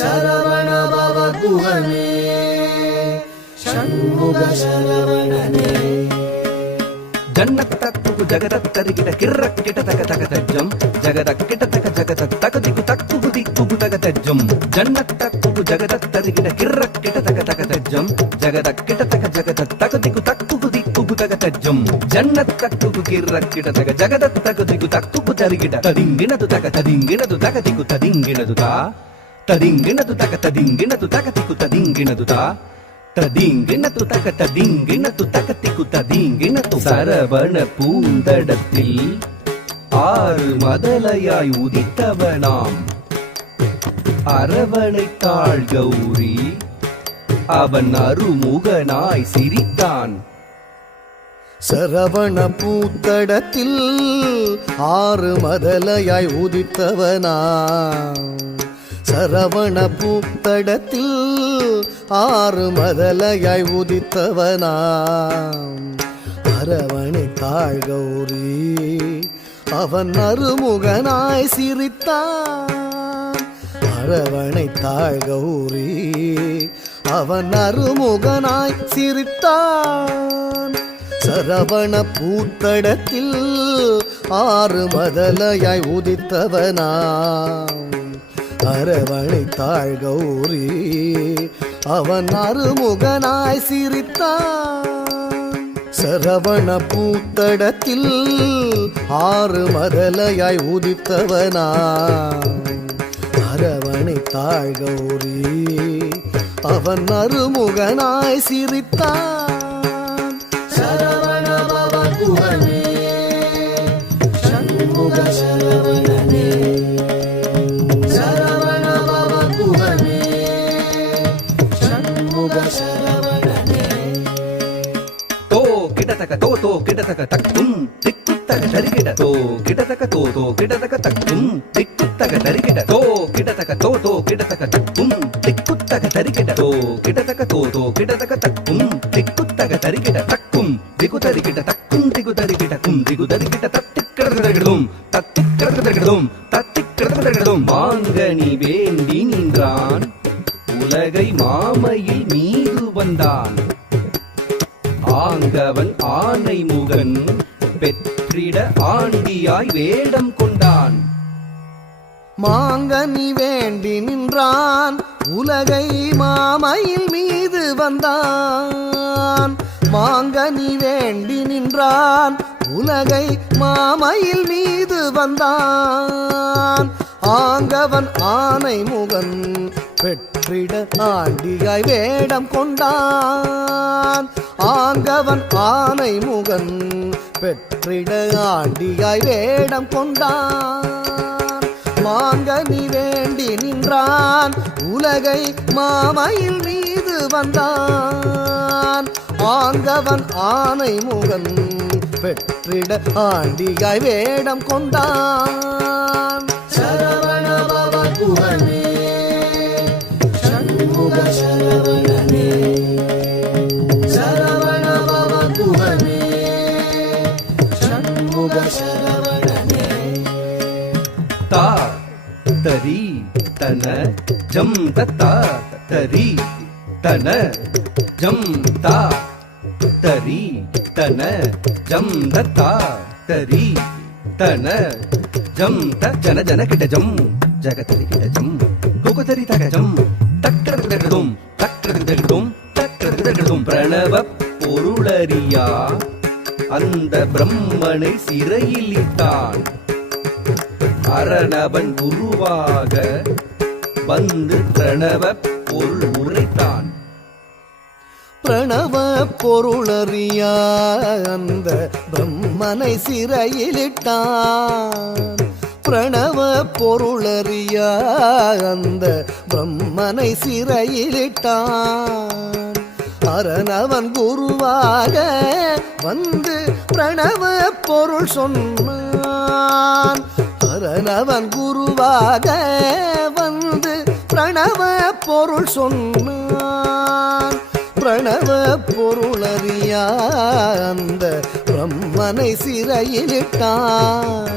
சரவண பவ குஹனே ஷண்முக சரவணனே ஜன்னத்தக்கு ஜகதத்தரிகிட கிர்ரக்கிட தக தக தஜ்ஜம் ஜகதக்கிட தக ஜகத தகதிகு தக்கு திக்கு தக தஜ்ஜம் ஜன்னத்தக்கு ஜகதத்தரிகிட கிர்ரக்கிட தக தக தஜ்ஜம் ஜகதக்கிட தக ஜகத தகதிகு தக்கு திக்கு தக தஜ்ஜம் ஜன்னத்தக்கு கிர்ரக்கிட தக ஜகத தகதிகு தக்கு தரிகிட ததிங்கினது தகதிகு ததிங்கினது தா ததிங்கினது தகதிகு ததிங்கினது தா ததிங்கினது தகதிகு ததிங்கினது சரவண பூந்தடத்தில் ஆறு மதலையாய் உதித்தவனாம் அரவணை தாழ் கௌரி அவன் அருமுகனாய் சிரித்தான். சரவண பூத்தடத்தில் ஆறு மதலையாய் உதித்தவனா சரவண பூத்தடத்தில் ஆறு மதலையாய் உதித்தவனா அரவணை தாழ் கௌரி அவன் அருமுகனாய் சிரித்தான். அரவணை தாழ் கௌரி அவன் அருமுகனாய் சிரித்தான். சரவண பூத்தடத்தில் ஆறு மதலையாய் உதித்தவனா அரவணை தாழ் கௌரி அவன் அருமுகனாய் சிரித்தான். சரவண பூத்தடத்தில் ஆறு மதலையாய் உதித்தவனா அரவணை தாழ் கௌரி அவன் அருமுகனாய் சிரித்தான். சரவண பவ குஹனே ஷண்முக சரவணனே சரவண பவ குஹனே ஷண்முக சரவணனே தோ கிடதக தோ கிடதக தக்கும் திக்குத்தக தரிகிட தோ கிடதக தோ கிடதக தக்கும் திக்குத்தக தரிகிட தோ கிடதக தோ கிடதக தக்கும் திக்குத்தக தரிகிட தோ கிடதக தோ கிடதக தக்கும் திக்குத்தக தரிகிட தக்கும் திகு தரிகிட தக்கும் திகு தரிகிட கும் திகு தரிகிட தத்திக்கிடதகிடும் தத்திக்கிடதகிடும் மாங்கனி வேண்டி நின்றான் உலகை மாமையில் மீது வந்தான். ஆங்கவன் ஆனை முகன் பெற்றிட ஆண்டியாய் வேடம் கொண்டான். மாங்கனி வேண்டி நின்றான் உலகை மாமையில் மீது வந்தான். மாங்கனி வேண்டி நின்றான் உலகை மாமையில் மீது வந்தான். ஆங்கவன் ஆனை முகன் பெற்றிட ஆண்டியாய் வேடம் கொண்டான். ஆங்கவன் ஆனை முகன் பெற்றிட ஆண்டியாய் வேடம் கொண்டான். மாங்கனி வேண்டி நின்றான் உலகை மாமையில் மீது வந்தான். ஆங்கவன் ஆனை முகன் பெற்றிட ஆண்டியாய் வேடம் கொண்டான். சரவண பவ குஹனே ஷண்முக சரவணனே சரவண பவ குஹனே ஷண்முக சரவணனே தா தரி தன ஜம் தத்தா தரி தன ஜம் தா தரி தன ஜம் தத்தா தரி தன ஜம் த ஜன ஜன கிட ஜம் ஜகதரி கிட ஜம் குகுதரி தக ஜம் தக்கரதகடும் தக்கரதகடும் பிரணவ பொருளறியா அந்த பிரம்மனை சிறையில் இட்டான். அரணவன் குருவாக வந்து பிரணவ பொருள் உரைத்தான். பிரணவ பொருளறியா அந்த பிரம்மனை சிறையிலிட்டான். பிரணவ பொருளறியா அந்த பிரம்மனை சிறையிலிட்டான். அரணவன் குருவாக வந்து பிரணவ பொருள் சொன்னான். அரணவன் குருவாக வந்து பிரணவ பொருள் சொன்னான். பிரணவ பொருளறியா அந்த பிரம்மனை சிறையிலிட்டான்.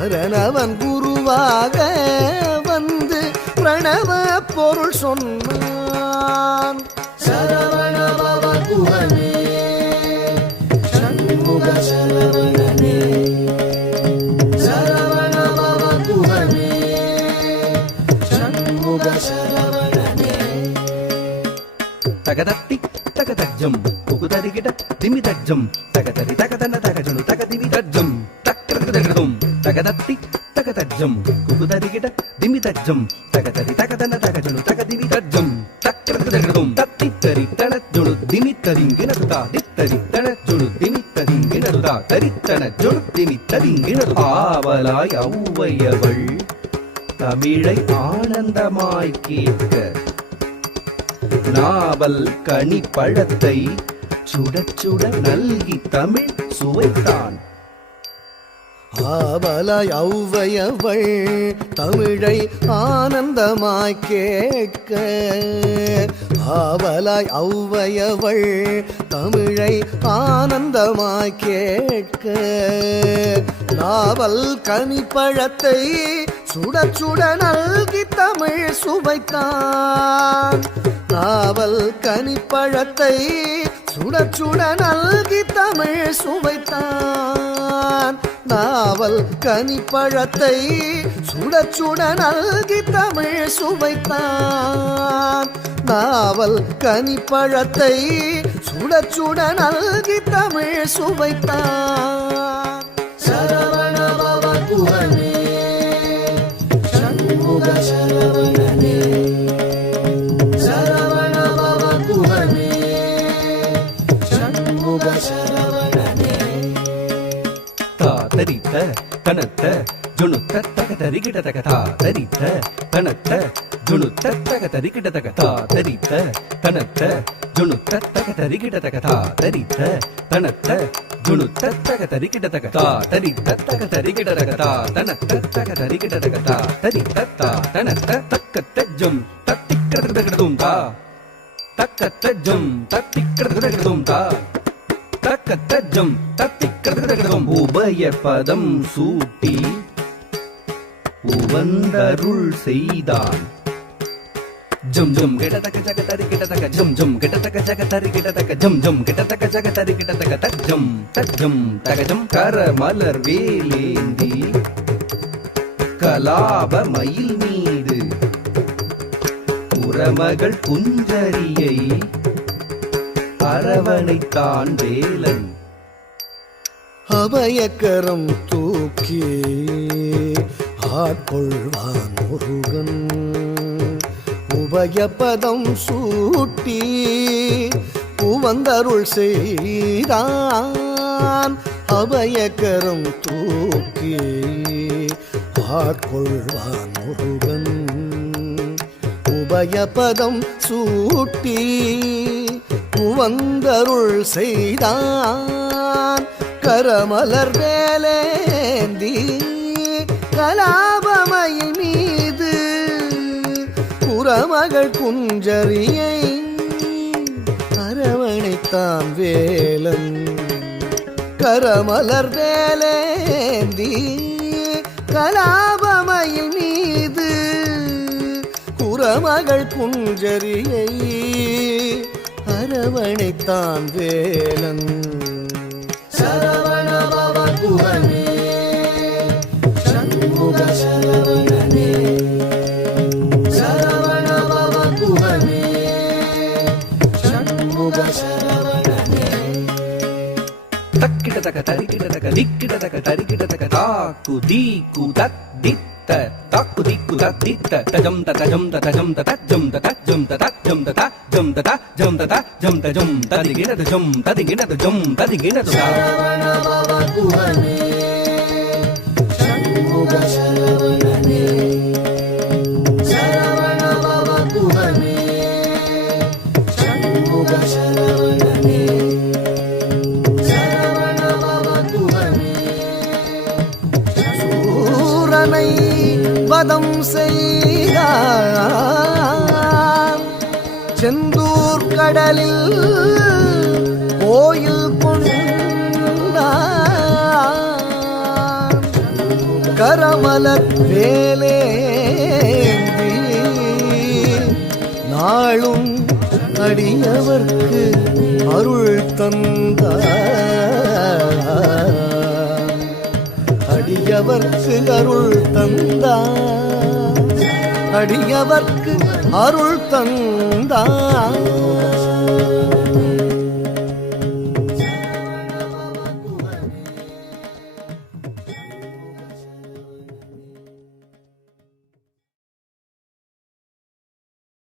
அரணவன் குருவாக வந்து பிரணவ பொருள் சொன்னான். சரவணபவ குஹனே சண்முக சரவணனே. சரவணபவ குஹனே சண்முக சரவணனே. தகதத்தி தகதஜம் குகுதரிகிட திமிதஜம் தகதரி தகதன தகஜனு தகதிவி தஜம் தக்ரதகதம் தகதத்தி தகதஜம் குகுதரிகிட திமிதஜம் தகதரி தகதன தகஜனு தகதிவி தஜம் தக்ரதகதம் தத்தித்தரி தனஜுனு திமித்தரிங்கினதுதா தித்தரி தனஜுனு திமித்தரிங்கினதுதா தரித்தன ஜுனு திமித்தரிங்கினது. ஆவலாய் ஔவையவள் தமிழை ஆனந்தமாய் கேட்க நாவல் கனி பழத்தை சுட சுட நல்கி தமிழ் சுவைத்தான். ஆவலாய் ஔவையவள் தமிழை ஆனந்தமாய் கேட்க. ஆவலாய் ஔவையவள் தமிழை ஆனந்தமாய் கேட்க. நாவல் கனிப்பழத்தை சுட சுட நல்கி தமிழ் சுவைத்தான். நாவல் கனிப்பழத்தை சுட சுட நல்கி தமிழ் சுவைத்தான். நாவல் கனிப்பழத்தை சுட சுட நல்கி தமிழ் சுவைத்தான். நாவல் கனிப்பழத்தை சுட சுட நல்கி தமிழ் சுவைத்தான். சரவணபவ குஹனே சண்முக சரவணனே. சரவணபவ குஹனே சண்முக சரவணனே. தரித்த தனத்த ஜுணுத்த தகதரிகிட தகதா தரித்த தனத்த ஜுணுத்த தகதரிகிட தகதா தரித்த தனத்த ஜுணுத்த தகதரிகிட தகதா தரித்த தனத்த ஜுணுத்த தகதரிகிட தகதா தரித்த தகதரிகிட தகதா தனத்த தகதரிகிட தகதா தரித்த தனத்த தக்கத்தஜம் தத்திக்கிரதகடதும் தா தக்கத்தஜம் தத்திக்கிரதகடதும் தா தக்கத்தஜம் தத்திக்கிரதகடதும். உபய பதம் சூட்டி உவந்தருள் செய்தான். ஜம் ஜம் கிடதக ஜகதரி கிடதக ஜம் ஜம் கிடதக ஜகதரி கிடதக ஜம் ஜம் கிடதக ஜகதரி கிடதக தஜம் தஜம் தகஜம் கரமலர் வேலேந்தி கலாப மயில் மீது புறமகள் குஞ்சரியை அரவணைத்தான் வேலன். அபயக்கரம் தூக்கி ஆட்கொள்வான் முருகன். உபயபதம் சூட்டி உவந்தருள் செய்தான். அபயக்கரம் தூக்கி ஆட்கொள்வான் முருகன். உபயபதம் சூட்டி உவந்தருள் செய்தான். கரமலர் வேலேந்தி கலாபமயில் மீது புறமகள் குஞ்சரியை அரவணைத்தான் வேலன். கரமலர் வேலேந்தி கலாபமயில் மீது புறமகள் குஞ்சரியை அரவணைத்தான் வேலன். சரவணபவ குஹனே சண்முக சரவணனே. சரவணபவ குஹனே சண்முக சரவணனே. தக்கிடதக தரிகிடதக திக்கிடதக தரிகிடதக தாக்கு தீக்கு தத்தித்த தாக்கு தீக்கு தத்தித்த தஜம் தஜம் தஜம் தஜம் தஜம் தஜம் தஜம் தஜம் தஜம் தஜம் ததிகிடத ஜம் ததிகிடத ஜம் ததிகிடத. சரவணபவ குஹனே சண்முக சரவணனே. சரவணபவ குஹனே சண்முக சரவணனே சரவண பவ குகனே சூரனை வதம் செய்தார் செந்தூர் கடலில் கோயில் கொண்டார் கரமலர் வேலேந்தி நாளும் அடியவர்க்கு அருள் தந்தார் அடியவர்க்கு அருள் தந்தார் அடியவர்க்கு அருள் தந்தார்